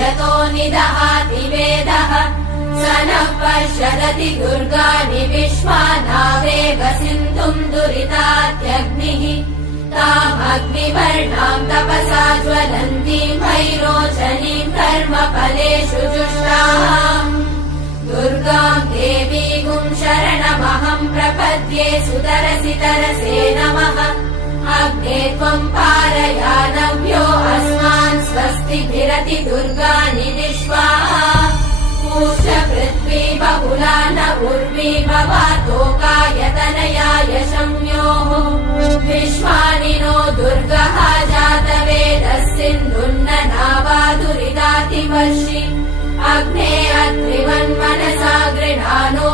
यतो निदहाति वेदः स नः पश्यदति दुर्गाणि विश्वानावेव सिन्धुम् दुरितात्यग्निः तामग्निवर्णाम् तपसा ज्वलन्तीम् भैरोचनीम् कर्मफलेषु जुष्टाम् दुर्गाम् देवीगुम् शरणमहम् प्रपद्ये सुतरसि तरसे नमः अग्ने त्वम् पारयानव्यो अस्मान् स्वस्तिभिरति दुर्गाणि विश्वाः पूष्य पृथ्वी बहुला न उर्वी भवातोकायतनयाय संयोः विश्वानि नो दुर्गः जातवेदः सिन्धुन्न नावादुरिदातिवर्षि अग्ने अत्रिवन्मनसा गृणानो